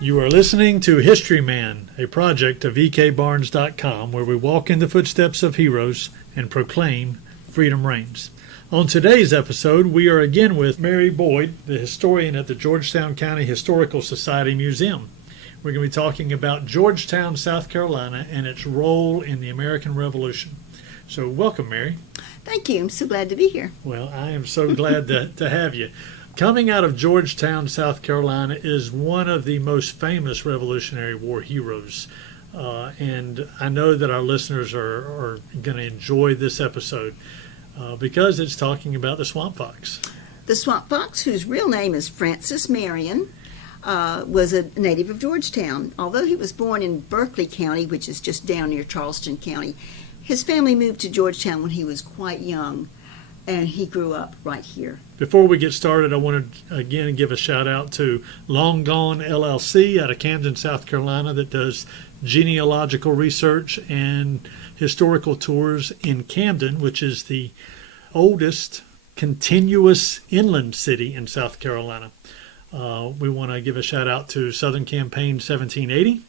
You are listening to Historyman, a project of ekbarnes.com, where we walk in the footsteps of heroes and proclaim freedom reigns. On today's episode, we are again with Mary Boyd, the historian at the Georgetown County Historical Society Museum. We're going to be talking about Georgetown, South Carolina, and its role in the American Revolution. So welcome, Mary. Thank you. I'm so glad to be here. Well, I am so glad to have you. Coming out of Georgetown, South Carolina, is one of the most famous Revolutionary War heroes. And I know that our listeners are going to enjoy this episode because it's talking about the Swamp Fox. The Swamp Fox, whose real name is Francis Marion, was a native of Georgetown. Although he was born in Berkeley County, which is just down near Charleston County, his family moved to Georgetown when he was quite young, and he grew up right here. Before we get started, I want to again give a shout out to Long Gone LLC out of Camden, South Carolina, that does genealogical research and historical tours in Camden, which is the oldest continuous inland city in South Carolina. We want to give a shout out to Southern Campaign 1780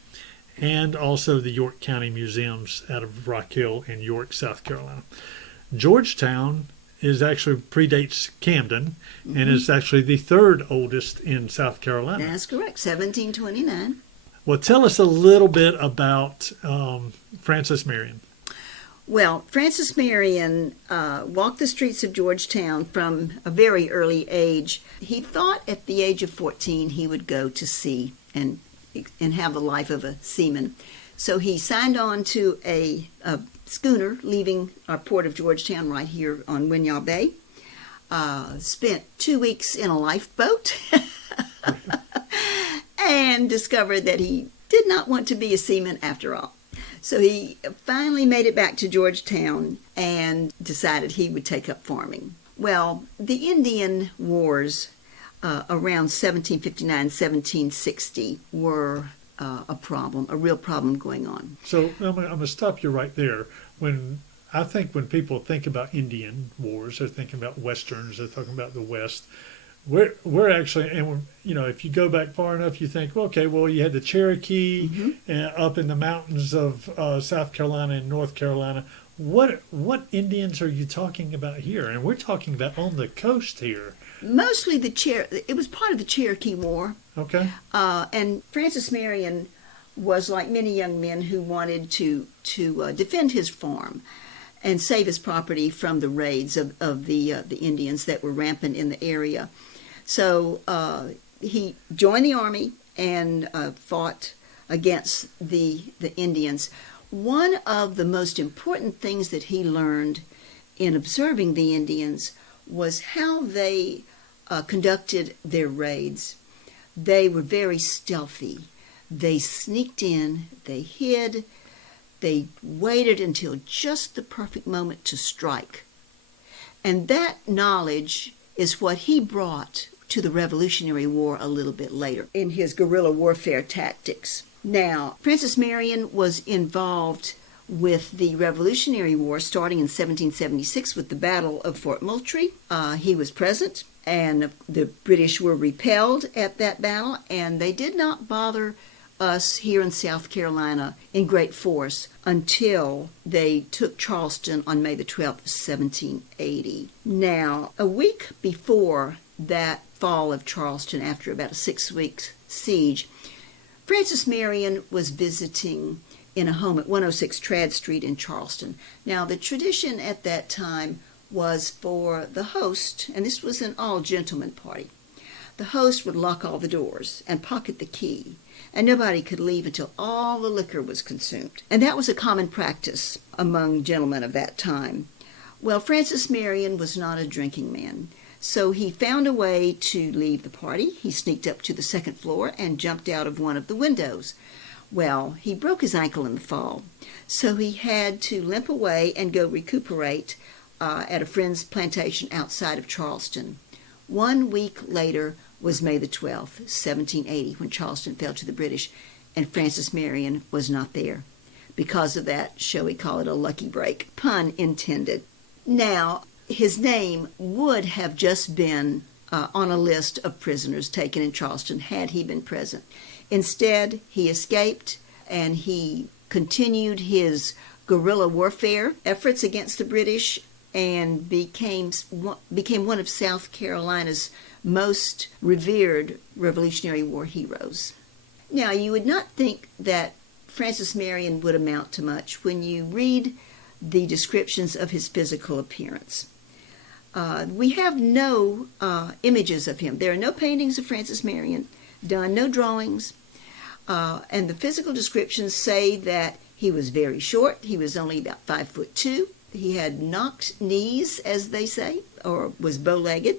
and also the York County Museums out of Rock Hill in York, South Carolina. Georgetown is actually predates Camden, and is actually the third oldest in South Carolina. That's correct, 1729. Well, tell us a little bit about Francis Marion. Well, Francis Marion walked the streets of Georgetown from a very early age. He thought at the age of 14 he would go to sea and have the life of a seaman. So he signed on to a schooner leaving our port of Georgetown right here on Winyaw Bay. Spent 2 weeks in a lifeboat and discovered that he did not want to be a seaman after all. So he finally made it back to Georgetown and decided he would take up farming. Well, the Indian Wars around 1759, 1760 were a real problem going on. So I'm going to stop you right there. I think when people think about Indian wars, they're thinking about Westerns, they're talking about the West. We're actually, and if you go back far enough, you think, you had the Cherokee up in the mountains of South Carolina and North Carolina. What Indians are you talking about here? And we're talking about on the coast here. Mostly it was part of the Cherokee War. Okay. And Francis Marion was like many young men who wanted to defend his farm and save his property from the raids of the Indians that were rampant in the area. So he joined the army and fought against the Indians. One of the most important things that he learned in observing the Indians was how they conducted their raids. They were very stealthy. They sneaked in, they hid, they waited until just the perfect moment to strike. And that knowledge is what he brought to the Revolutionary War a little bit later in his guerrilla warfare tactics. Now, Francis Marion was involved with the Revolutionary War starting in 1776 with the Battle of Fort Moultrie. He was present, and the British were repelled at that battle, and they did not bother us here in South Carolina in great force until they took Charleston on May the 12th, 1780. Now, a week before that fall of Charleston, after about a 6-week siege, Francis Marion was visiting in a home at 106 Tradd Street in Charleston. Now, the tradition at that time was for the host, and this was an all-gentleman party, the host would lock all the doors and pocket the key, and nobody could leave until all the liquor was consumed. And that was a common practice among gentlemen of that time. Well, Francis Marion was not a drinking man, so he found a way to leave the party. He sneaked up to the second floor and jumped out of one of the windows. Well, he broke his ankle in the fall, so he had to limp away and go recuperate at a friend's plantation outside of Charleston. 1 week later was May the 12th, 1780, when Charleston fell to the British, and Francis Marion was not there. Because of that, shall we call it a lucky break? Pun intended. Now, his name would have just been on a list of prisoners taken in Charleston had he been present. Instead, he escaped and he continued his guerrilla warfare efforts against the British and became one of South Carolina's most revered Revolutionary War heroes. Now, you would not think that Francis Marion would amount to much when you read the descriptions of his physical appearance. We have no images of him. There are no paintings of Francis Marion done, no drawings, and the physical descriptions say that he was very short. He was only about 5'2". He had knocked knees, as they say, or was bow-legged.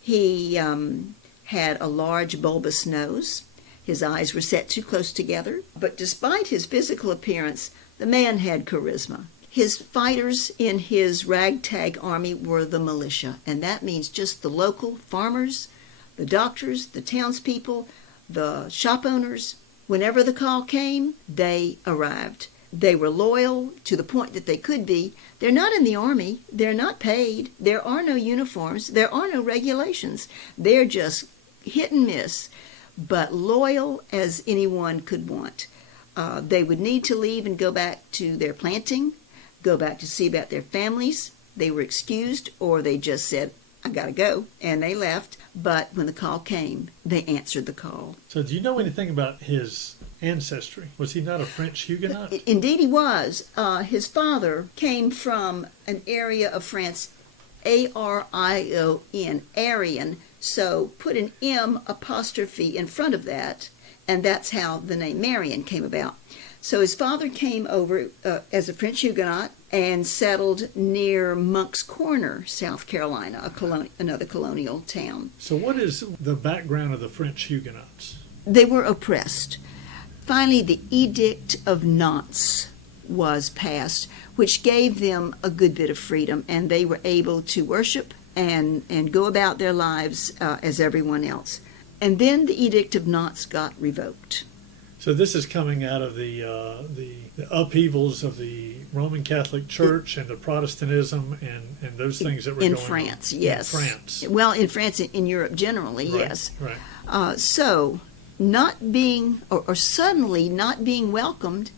He had a large bulbous nose. His eyes were set too close together. But despite his physical appearance, the man had charisma. His fighters in his ragtag army were the militia, and that means just the local farmers, the doctors, the townspeople, the shop owners. Whenever the call came, they arrived. They were loyal to the point that they could be. They're not in the army. They're not paid. There are no uniforms. There are no regulations. They're just hit and miss, but loyal as anyone could want. They would need to leave and go back to their planting, go back to see about their families. They were excused, or they just said, I gotta go, and they left. But when the call came, they answered the call. So do you know anything about his ancestry? Was he not a French Huguenot? Indeed he was. His father came from an area of France, Arion, Aryan, so put an M apostrophe in front of that, and that's how the name Marion came about. So his father came over as a French Huguenot and settled near Monk's Corner, South Carolina, another colonial town. So what is the background of the French Huguenots? They were oppressed. Finally, the Edict of Nantes was passed, which gave them a good bit of freedom, and they were able to worship and go about their lives as everyone else. And then the Edict of Nantes got revoked. So this is coming out of the upheavals of the Roman Catholic Church and the Protestantism and those things that were in going France, on. yes. In France. Well, in France, in Europe generally, Right, yes. Right. So, not being, or suddenly not being welcomed,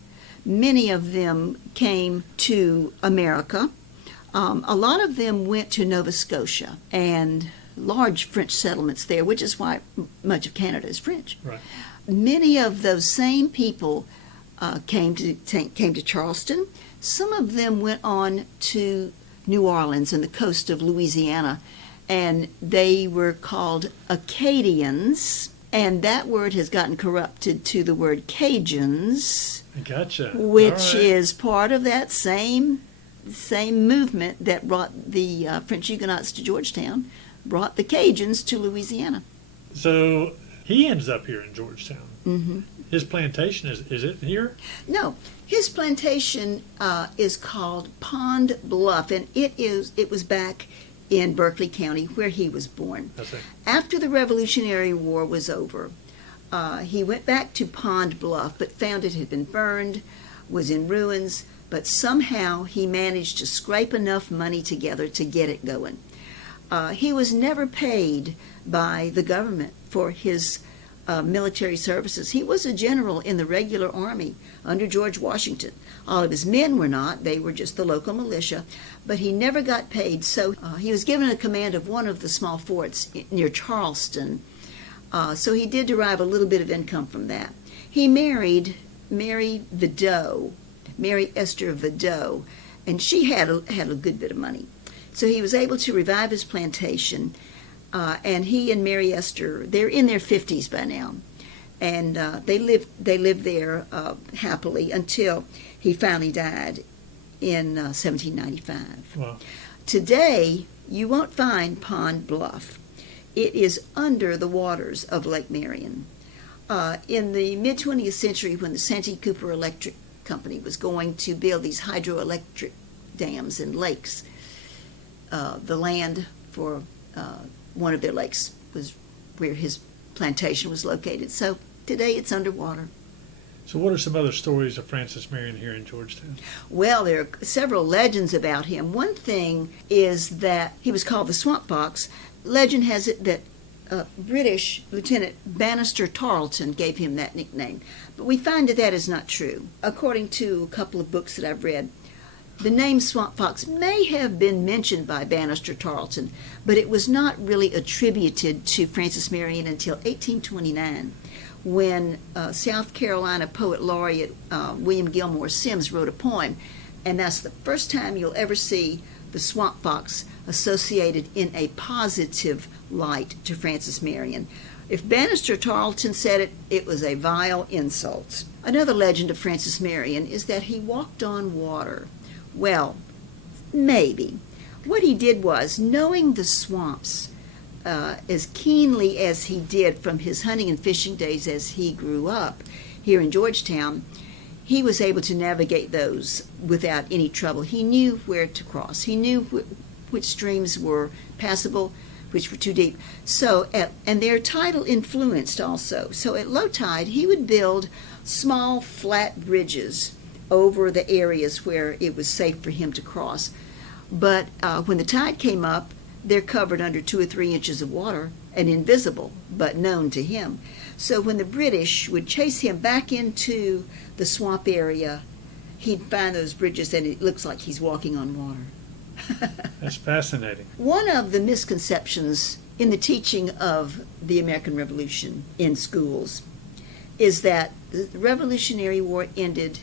many of them came to America. A lot of them went to Nova Scotia and large French settlements there, which is why much of Canada is French. Right. Many of those same people came to Charleston. Some of them went on to New Orleans and the coast of Louisiana, and they were called Acadians, and that word has gotten corrupted to the word Cajuns, Gotcha. which All right. is part of that same movement that brought the French Huguenots to Georgetown, brought the Cajuns to Louisiana. So he ends up here in Georgetown. Mm-hmm. His plantation, is it here? No, his plantation is called Pond Bluff, and it was back in Berkeley County where he was born. I see. After the Revolutionary War was over, he went back to Pond Bluff, but found it had been burned, was in ruins, but somehow he managed to scrape enough money together to get it going. He was never paid by the government for his military services. He was a general in the regular army under George Washington. All of his men were not. They were just the local militia, but he never got paid. So he was given a command of one of the small forts near Charleston. So he did derive a little bit of income from that. He married Mary Esther Vidot, and she had a good bit of money. So he was able to revive his plantation, and he and Mary Esther, they're in their 50s by now, and they lived there happily until he finally died in 1795. Wow. Today, you won't find Pond Bluff. It is under the waters of Lake Marion. In the mid-20th century, when the Santee Cooper Electric Company was going to build these hydroelectric dams and lakes, the land for one of their lakes was where his plantation was located. So today it's underwater. So what are some other stories of Francis Marion here in Georgetown? Well, there are several legends about him. One thing is that he was called the Swamp Fox. Legend has it that British Lieutenant Bannister Tarleton gave him that nickname. But we find that that is not true. According to a couple of books that I've read, the name Swamp Fox may have been mentioned by Bannister Tarleton, but it was not really attributed to Francis Marion until 1829, when South Carolina poet laureate William Gilmore Simms wrote a poem, and that's the first time you'll ever see the Swamp Fox associated in a positive light to Francis Marion. If Bannister Tarleton said it, it was a vile insult. Another legend of Francis Marion is that he walked on water. Well, maybe. What he did was, knowing the swamps as keenly as he did from his hunting and fishing days as he grew up here in Georgetown, he was able to navigate those without any trouble. He knew where to cross. He knew which streams were passable, which were too deep. And their tidal influenced also. So at low tide, he would build small flat bridges over the areas where it was safe for him to cross. But when the tide came up, they're covered under 2 or 3 inches of water and invisible, but known to him. So when the British would chase him back into the swamp area, he'd find those bridges and it looks like he's walking on water. That's fascinating. One of the misconceptions in the teaching of the American Revolution in schools is that the Revolutionary War ended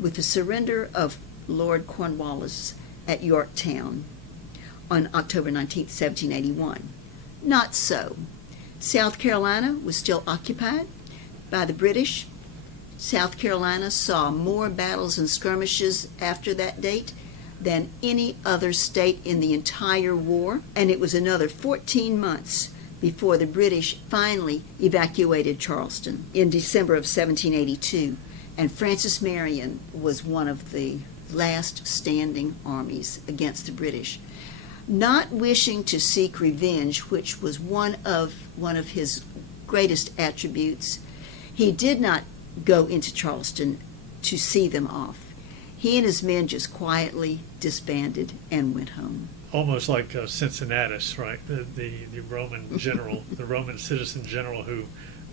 with the surrender of Lord Cornwallis at Yorktown on October 19, 1781. Not so. South Carolina was still occupied by the British. South Carolina saw more battles and skirmishes after that date than any other state in the entire war, and it was another 14 months before the British finally evacuated Charleston in December of 1782. And Francis Marion was one of the last standing armies against the British. Not wishing to seek revenge, which was one of his greatest attributes, he did not go into Charleston to see them off. He and his men just quietly disbanded and went home. Almost like Cincinnatus, right? The Roman general, the Roman citizen general who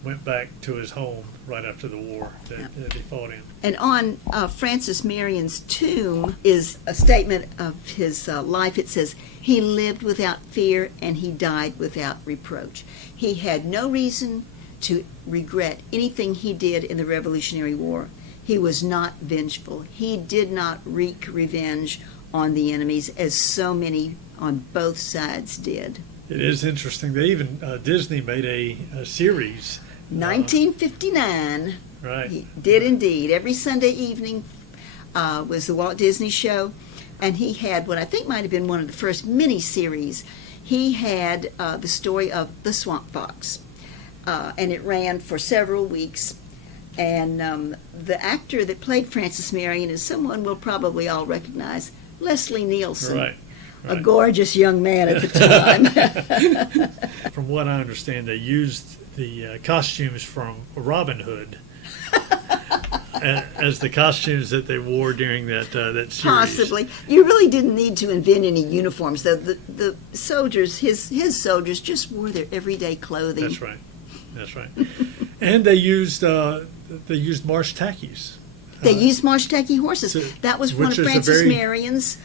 went back to his home right after the war that he fought in. And on Francis Marion's tomb is a statement of his life. It says, "He lived without fear and he died without reproach." He had no reason to regret anything he did in the Revolutionary War. He was not vengeful. He did not wreak revenge on the enemies as so many on both sides did. It is interesting. They even, Disney made a series. 1959. Right. He did indeed. Every Sunday evening was the Walt Disney Show, and he had what I think might have been one of the first mini-series. He had the story of the Swamp Fox, and it ran for several weeks. And the actor that played Francis Marion is someone we'll probably all recognize, Leslie Nielsen. Right. A gorgeous young man at the time. From what I understand, they used the costumes from Robin Hood as the costumes that they wore during that series. Possibly. You really didn't need to invent any uniforms, though. The soldiers, his soldiers, just wore their everyday clothing. That's right. That's right. And they used marsh tackies. They used marsh tacky horses. That was one of Francis Marion's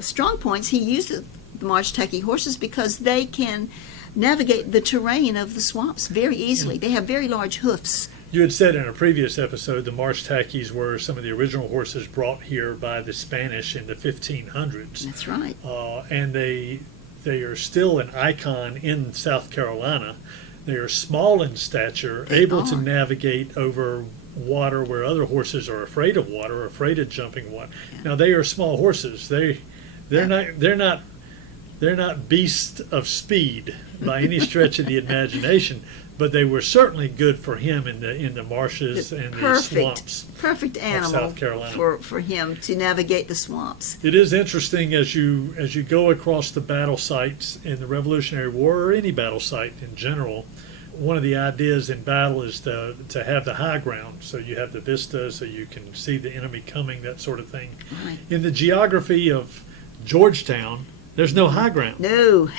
strong points. He used the marsh tacky horses because they can navigate the terrain of the swamps very easily. They have very large hoofs. You had said in a previous episode the marsh tackies were some of the original horses brought here by the Spanish in the 1500s. That's right. And they are still an icon in South Carolina. They are small in stature, able to navigate over water where other horses are afraid of water, afraid of jumping water. Yeah. Now they are small horses. They're not beasts of speed by any stretch of the imagination, but they were certainly good for him in the marshes and the swamps. Perfect animal of South Carolina. for him to navigate the swamps. It is interesting as you go across the battle sites in the Revolutionary War or any battle site in general. one of the ideas in battle is to have the high ground, so you have the vista, so you can see the enemy coming, that sort of thing. Right. In the geography of Georgetown, there's no high ground. No,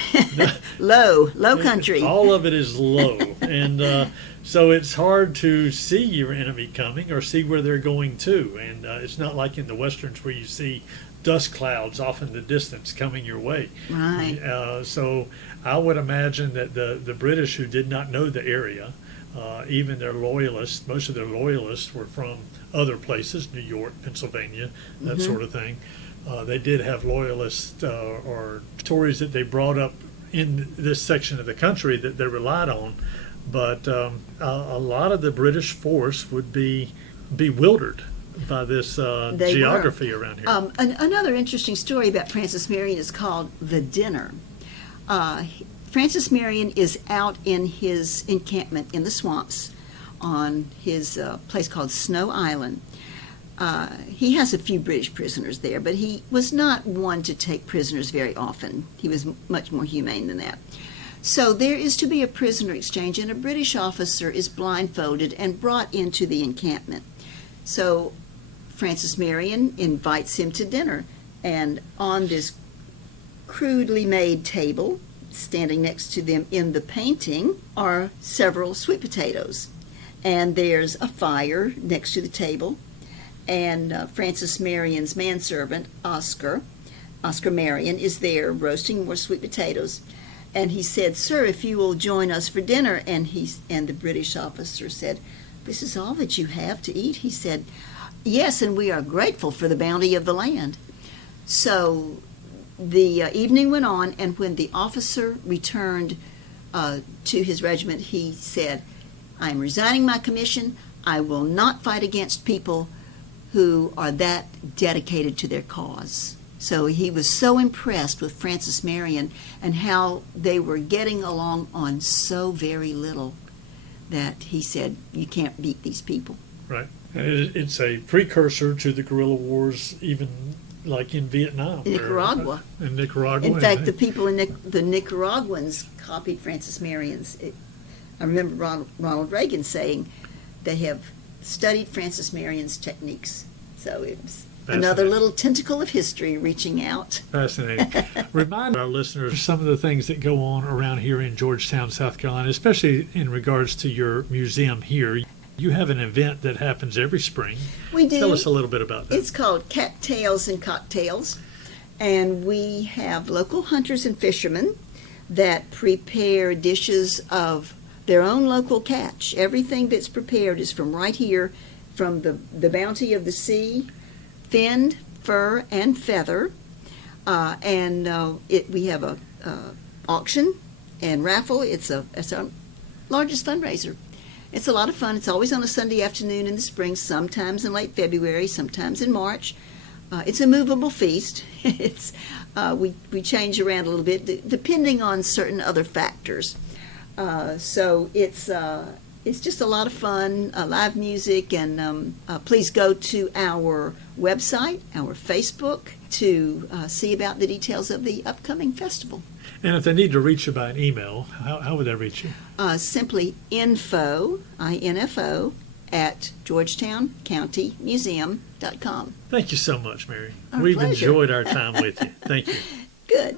low country. All of it is low, and so it's hard to see your enemy coming or see where they're going to. And it's not like in the westerns where you see dust clouds off in the distance coming your way. Right. So I would imagine that the British, who did not know the area, even their loyalists, most of their loyalists were from other places, New York, Pennsylvania, that sort of thing. They did have loyalists or Tories that they brought up in this section of the country that they relied on. But a lot of the British force would be bewildered by this geography around here. Another interesting story about Francis Marion is called The Dinner. Francis Marion is out in his encampment in the swamps on his place called Snow Island. He has a few British prisoners there, but he was not one to take prisoners very often. He was much more humane than that. So there is to be a prisoner exchange, and a British officer is blindfolded and brought into the encampment. So Francis Marion invites him to dinner, and on this crudely made table, standing next to them in the painting, are several sweet potatoes. And there's a fire next to the table, and Francis Marion's manservant, Oscar Marion, is there roasting more sweet potatoes. And he said, "Sir, if you will join us for dinner," and the British officer said, "This is all that you have to eat?" He said, "Yes, and we are grateful for the bounty of the land." So the evening went on, and when the officer returned to his regiment, he said, "I am resigning my commission. I will not fight against people who are that dedicated to their cause." So he was so impressed with Francis Marion and how they were getting along on so very little that he said, "You can't beat these people." Right. And it's a precursor to the guerrilla wars, even like in Vietnam. Nicaragua. In Nicaragua. In fact, the people in the Nicaraguans copied Francis Marion's. I remember Ronald Reagan saying they have studied Francis Marion's techniques. So it was another little tentacle of history reaching out. Fascinating. Remind our listeners some of the things that go on around here in Georgetown, South Carolina, especially in regards to your museum here. You have an event that happens every spring. We do. Tell us a little bit about that. It's called Cattails and Cocktails, and we have local hunters and fishermen that prepare dishes of their own local catch. Everything that's prepared is from right here, from the bounty of the sea, finned, fur, and feather. We have a auction and raffle. It's our largest fundraiser. It's a lot of fun. It's always on a Sunday afternoon in the spring, sometimes in late February, sometimes in March. It's a movable feast. We change around a little bit depending on certain other factors. So it's just a lot of fun, live music, and please go to our website, our Facebook, to see about the details of the upcoming festival. And if they need to reach you by an email, how would they reach you? Simply info, I-N-F-O, at georgetowncountymuseum.com. Thank you so much, Mary. Our We've pleasure. enjoyed our time with you. Thank you. Good.